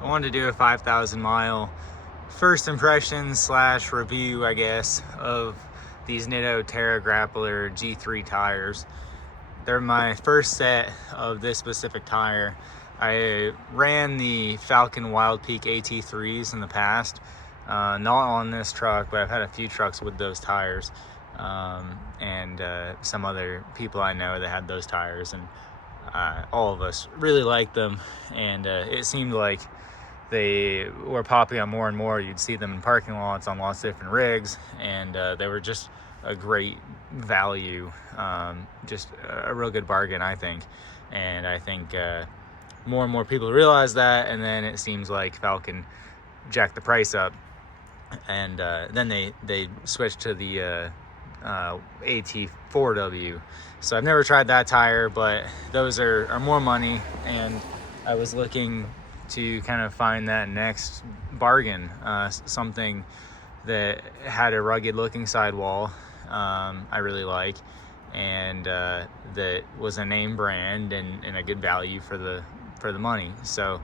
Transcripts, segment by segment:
I wanted to do a 5,000 mile first impression slash review, I guess, of these Nitto Terra Grappler G3 tires. They're my first set of this specific tire. I ran the Falcon Wild Peak AT3s in the past, not on this truck, but I've had a few trucks with those tires, and some other people I know that had those tires, and all of us really liked them, and it seemed like they were popping up more and more. You'd see them in parking lots on lots of different rigs, and they were just a great value, just a real good bargain, I think. And I think more and more people realize that, and then it seems like Falcon jacked the price up, and then they switched to the AT4W. So I've never tried that tire, but those are more money, and I was looking to kind of find that next bargain, something that had a rugged looking sidewall I really like, and that was a name brand and a good value for the money. So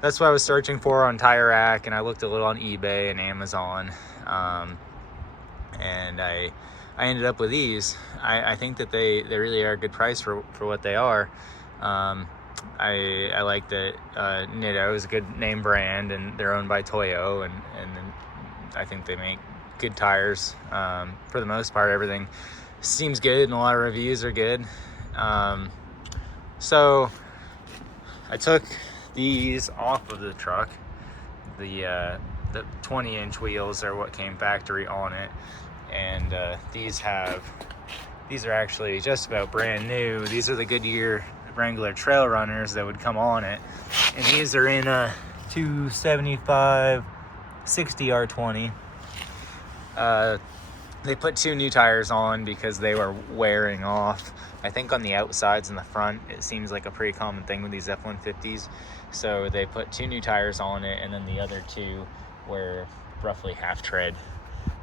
that's what I was searching for on Tire Rack, and I looked a little on eBay and Amazon, and I ended up with these. I think that they really are a good price for what they are. I like that Nitto is a good name brand, and they're owned by Toyo, and I think they make good tires for the most part. Everything seems good, and a lot of reviews are good. So I took these off of the truck. The 20-inch wheels are what came factory on it, and these are actually just about brand new. These are the Goodyear Wrangler Trail Runners that would come on it, and these are in a 275 60 R20. They put 2 new tires on because they were wearing off. I think on the outsides and the front, it seems like a pretty common thing with these F-150s. So they put 2 new tires on it, and then the other 2 were roughly half tread.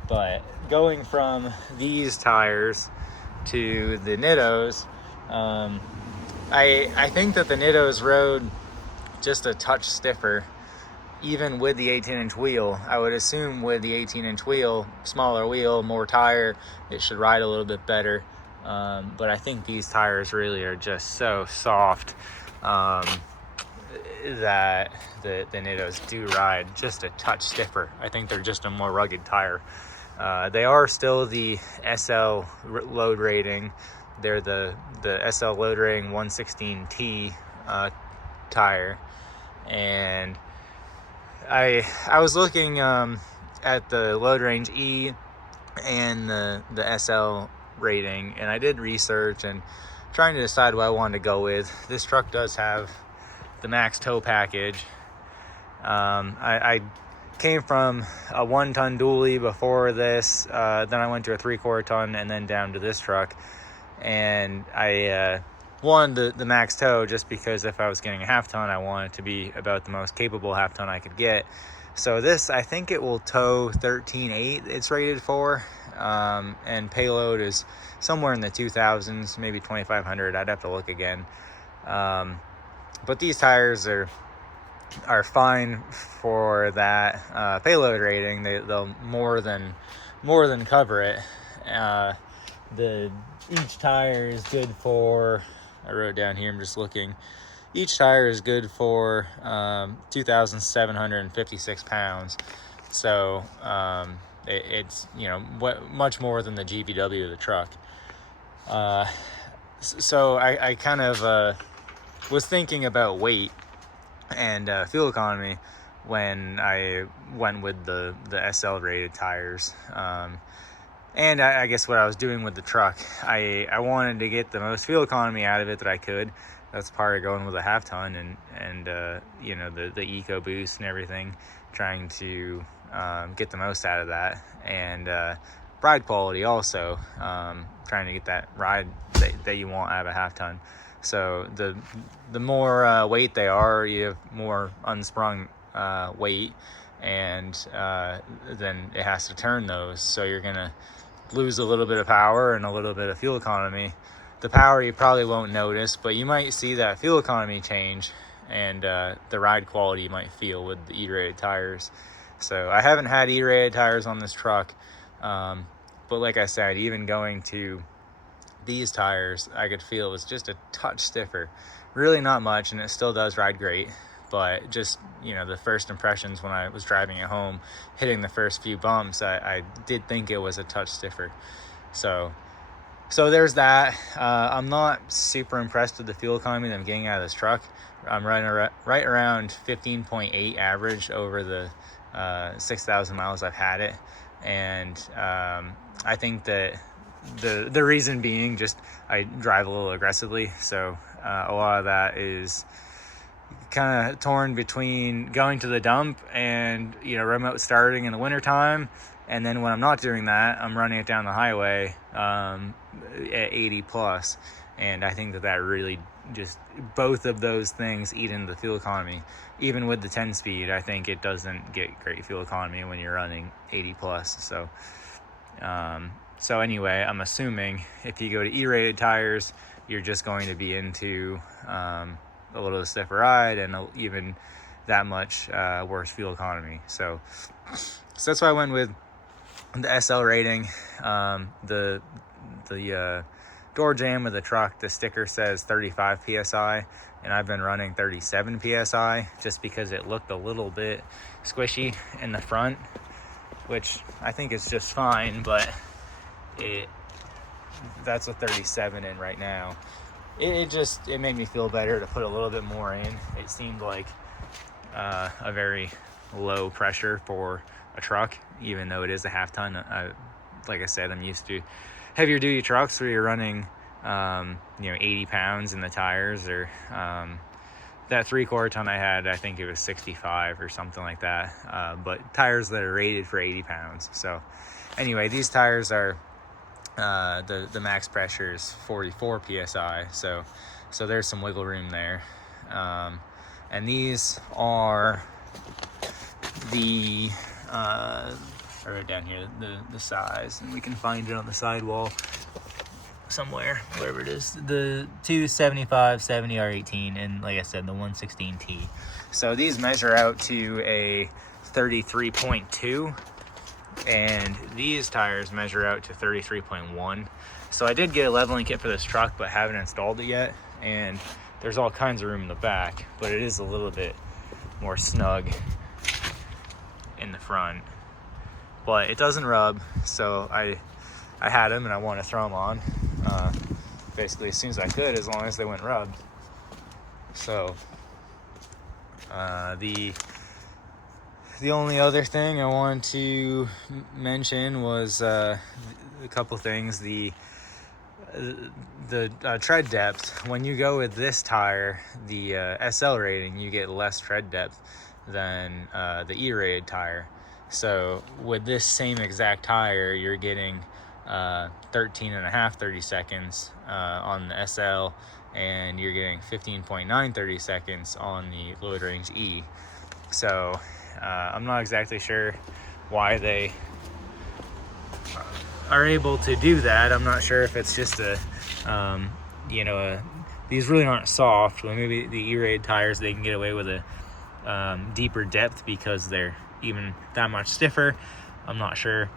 But going from these tires to the Nittos, I think that the Nittos rode just a touch stiffer, even with the 18-inch wheel. I would assume with the 18-inch wheel, smaller wheel, more tire, it should ride a little bit better. But I think these tires really are just so soft that the Nittos do ride just a touch stiffer. I think they're just a more rugged tire. They are still the SL load rating. They're the SL load rating 116T tire, and I was looking at the load range E and the SL rating, and I did research and trying to decide what I wanted to go with. This truck does have the max tow package. I came from a 1-ton dually before this, then I went to a 3/4 ton, and then down to this truck. And I wanted the max tow just because if I was getting a half-ton, I wanted it to be about the most capable half-ton I could get. So this, I think it will tow 13.8 it's rated for, and payload is somewhere in the 2,000s, maybe 2,500. I'd have to look again. But these tires are fine for that payload rating. They'll more than cover it. Each tire is good for, I wrote down here, I'm just looking, each tire is good for 2,756 pounds. So it's, you know, much more than the GVW of the truck. So I kind of was thinking about weight and fuel economy when I went with the SL rated tires. And I guess what I was doing with the truck, I wanted to get the most fuel economy out of it that I could. That's part of going with a half-ton, and you know, the EcoBoost and everything, trying to get the most out of that. And ride quality also, trying to get that ride that you want out of a half-ton. So the more weight they are, you have more unsprung weight, and then it has to turn those. So you're going to lose a little bit of power and a little bit of fuel economy. The power you probably won't notice, but you might see that fuel economy change, and the ride quality you might feel with the E-rated tires. So I haven't had E-rated tires on this truck, but like I said, even going to these tires, I could feel it's just a touch stiffer. Really not much, and it still does ride great, but just, you know, the first impressions when I was driving it home, hitting the first few bumps, I did think it was a touch stiffer. So there's that. I'm not super impressed with the fuel economy that I'm getting out of this truck. I'm running right around 15.8 average over the 6,000 miles I've had it, and I think that the reason being just I drive a little aggressively, so a lot of that is kind of torn between going to the dump and, you know, remote starting in the wintertime, and then when I'm not doing that, I'm running it down the highway at 80 plus, and I think that really just, both of those things eat into the fuel economy. Even with the 10 speed, I think it doesn't get great fuel economy when you're running 80 plus. So anyway, I'm assuming if you go to E-rated tires, you're just going to be into a little stiffer ride and even that much worse fuel economy. So that's why I went with the SL rating. The door jamb of the truck, the sticker says 35 psi, and I've been running 37 psi just because it looked a little bit squishy in the front, which I think is just fine, but that's a 37 in right now. It made me feel better to put a little bit more in. It seemed like a very low pressure for a truck, even though it is a half ton. Like I said, I'm used to heavier duty trucks where you're running 80 pounds in the tires, or that 3/4 ton I had, I think it was 65 or something like that, but tires that are rated for 80 pounds. So anyway, these tires are the max pressure is 44 psi, so there's some wiggle room there. And these are the right down here, the size, and we can find it on the sidewall somewhere, wherever it is, the 275 70 R18, and like I said, the 116T. So these measure out to a 33.2, and these tires measure out to 33.1. So I did get a leveling kit for this truck, but haven't installed it yet, and there's all kinds of room in the back, but it is a little bit more snug in the front, but it doesn't rub. So I had them and I want to throw them on basically as soon as I could, as long as they went rubbed. So the only other thing I wanted to mention was a couple things. The tread depth. When you go with this tire, the SL rating, you get less tread depth than the E-rated tire. So with this same exact tire, you're getting 13.5 30 seconds on the SL, and you're getting 15.9 30 seconds on the load range E. So I'm not exactly sure why they are able to do that. I'm not sure if it's just these really aren't soft. Well, maybe the E-rated tires, they can get away with a deeper depth because they're even that much stiffer. I'm not sure.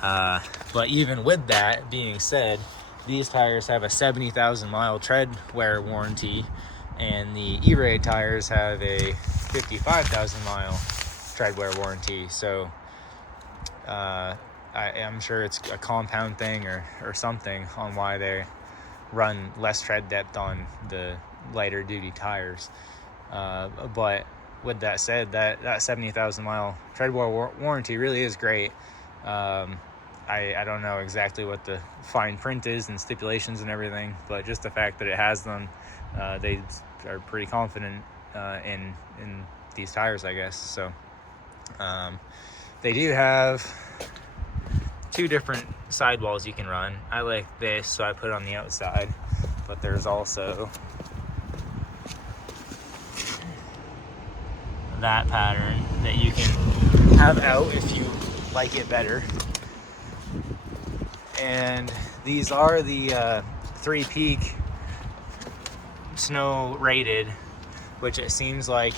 But even with that being said, these tires have a 70,000 mile tread wear warranty, and the E-rated tires have a 55,000 mile tread wear warranty. So I'm sure it's a compound thing or something on why they run less tread depth on the lighter duty tires. But with that said, that 70,000 mile tread wear warranty really is great. I don't know exactly what the fine print is and stipulations and everything, but just the fact that it has them, they are pretty confident in these tires, I guess. So they do have two different sidewalls you can run. I like this, so I put it on the outside, but there's also that pattern that you can have out if you like it better. And these are the 3 peak snow rated, which it seems like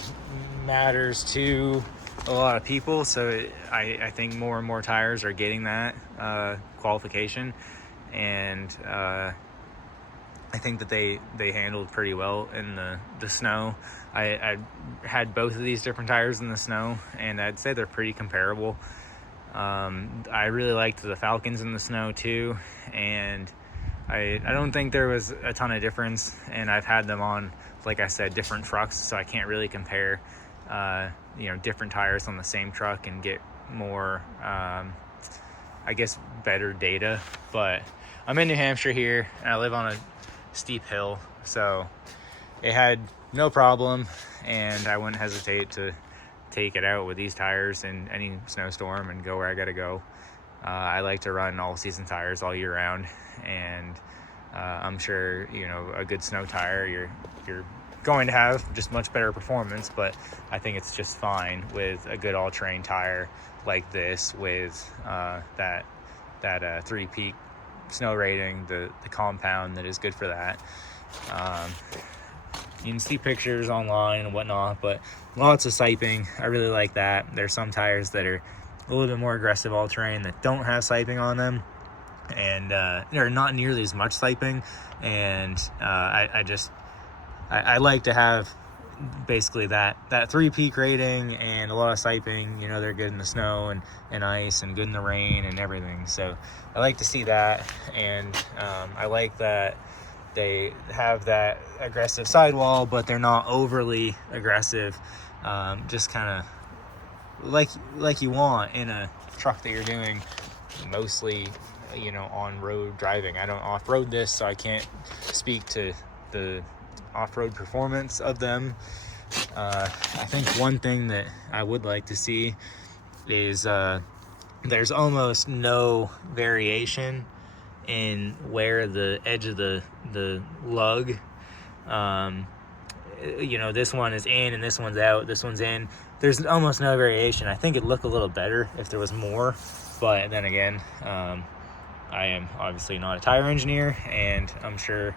matters to a lot of people. So I think more and more tires are getting that qualification, and I think that they handled pretty well in the snow. I had both of these different tires in the snow, and I'd say they're pretty comparable. I really liked the Falcons in the snow too, and I don't think there was a ton of difference, and I've had them on, like I said, different trucks, so I can't really compare different tires on the same truck and get more I guess better data. But I'm in New Hampshire here, and I live on a steep hill, so it had no problem, and I wouldn't hesitate to take it out with these tires in any snowstorm and go where I gotta go. I like to run all season tires all year round, and I'm sure a good snow tire you're going to have just much better performance, but I think it's just fine with a good all-terrain tire like this with that 3-peak snow rating, the compound that is good for that. You can see pictures online and whatnot, but lots of siping. I really like that. There's some tires that are a little bit more aggressive all-terrain that don't have siping on them, and they're not nearly as much siping, and I like to have basically that 3-peak rating and a lot of siping. They're good in the snow and ice, and good in the rain and everything, so I like to see that. And I like that they have that aggressive sidewall, but they're not overly aggressive, just kind of like you want in a truck that you're doing mostly on-road driving. I don't off-road this, so I can't speak to the off-road performance of them. I think one thing that I would like to see is there's almost no variation in where the edge of the lug, this one is in and this one's out, this one's in. There's almost no variation. I think it'd look a little better if there was more, but then again, I am obviously not a tire engineer, and I'm sure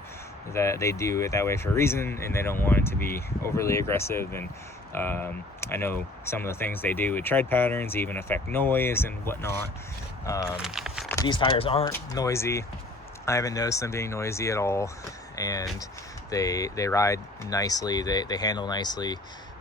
that they do it that way for a reason, and they don't want it to be overly aggressive. And I know some of the things they do with tread patterns even affect noise and whatnot. These tires aren't noisy. I haven't noticed them being noisy at all, and they ride nicely. They handle nicely.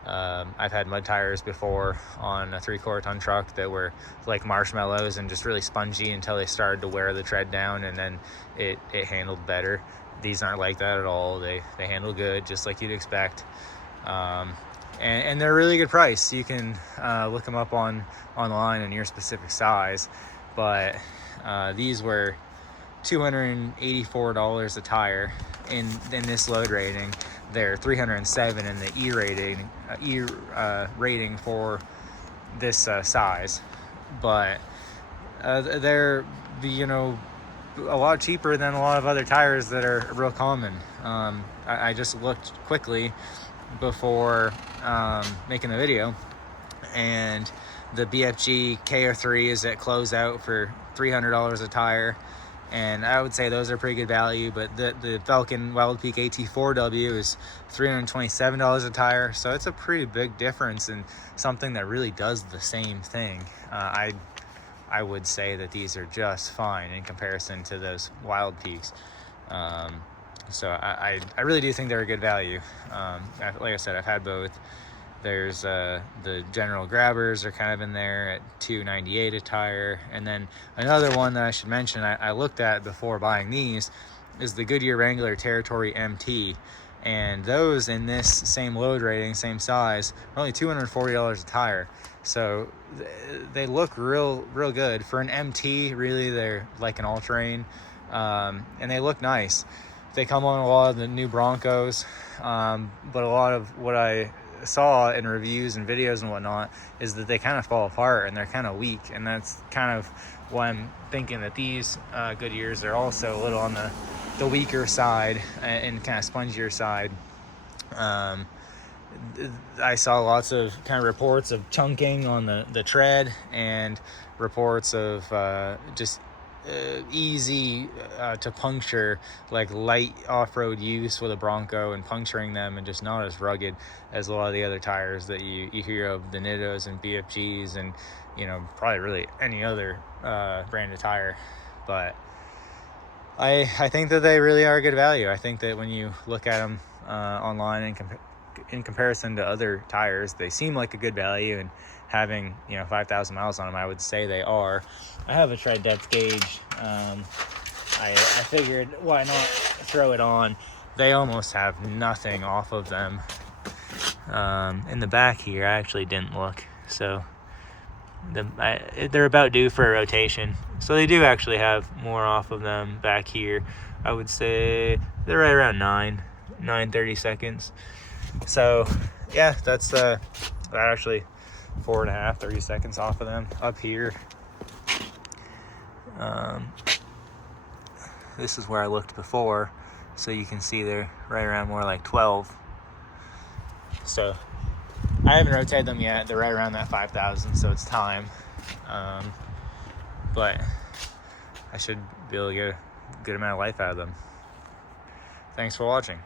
I've had mud tires before on a 3/4 ton truck that were like marshmallows and just really spongy until they started to wear the tread down, and then it handled better. These aren't like that at all. They handle good, just like you'd expect. And they're a really good price. You can look them up online in your specific size, but these were $284 a tire in this load rating. They're $307 in the E rating for this size, but they're a lot cheaper than a lot of other tires that are real common. I just looked quickly before making the video, and the BFG KO3 is at closeout for $300 a tire, and I would say those are pretty good value. But the Falcon Wild Peak AT4W is $327 a tire, so it's a pretty big difference in something that really does the same thing. I would say that these are just fine in comparison to those Wild Peaks. So I really do think they're a good value. Like I said, I've had both. There's the general grabbers are kind of in there at $298 a tire. And then another one that I should mention, I looked at before buying these, is the Goodyear Wrangler Territory MT. And those in this same load rating, same size, are only $240 a tire. So they look real good. For an MT, really, they're like an all-terrain, and they look nice. They come on a lot of the new Broncos, but a lot of what I saw in reviews and videos and whatnot is that they kind of fall apart and they're kind of weak, and that's kind of why I'm thinking that these Goodyears are also a little on the weaker side and kind of spongier side. I saw lots of kind of reports of chunking on the tread, and reports of just easy to puncture, like light off-road use with a Bronco, and puncturing them, and just not as rugged as a lot of the other tires that you hear of, the Nittos and BFGs, and probably really any other brand of tire. But I think that they really are good value. I think that when you look at them online and in comparison to other tires, they seem like a good value, and having 5,000 miles on them, I would say they are. I have a tread depth gauge. I figured, why not throw it on? They almost have nothing off of them. In the back here, I actually didn't look, so they're about due for a rotation, so they do actually have more off of them back here. I would say they're right around 9:30 seconds. So yeah, that's actually 4.5, 30 seconds off of them up here. This is where I looked before, so you can see they're right around more like 12. So I haven't rotated them yet. They're right around that 5,000, so it's time. But I should be able to get a good amount of life out of them. Thanks for watching.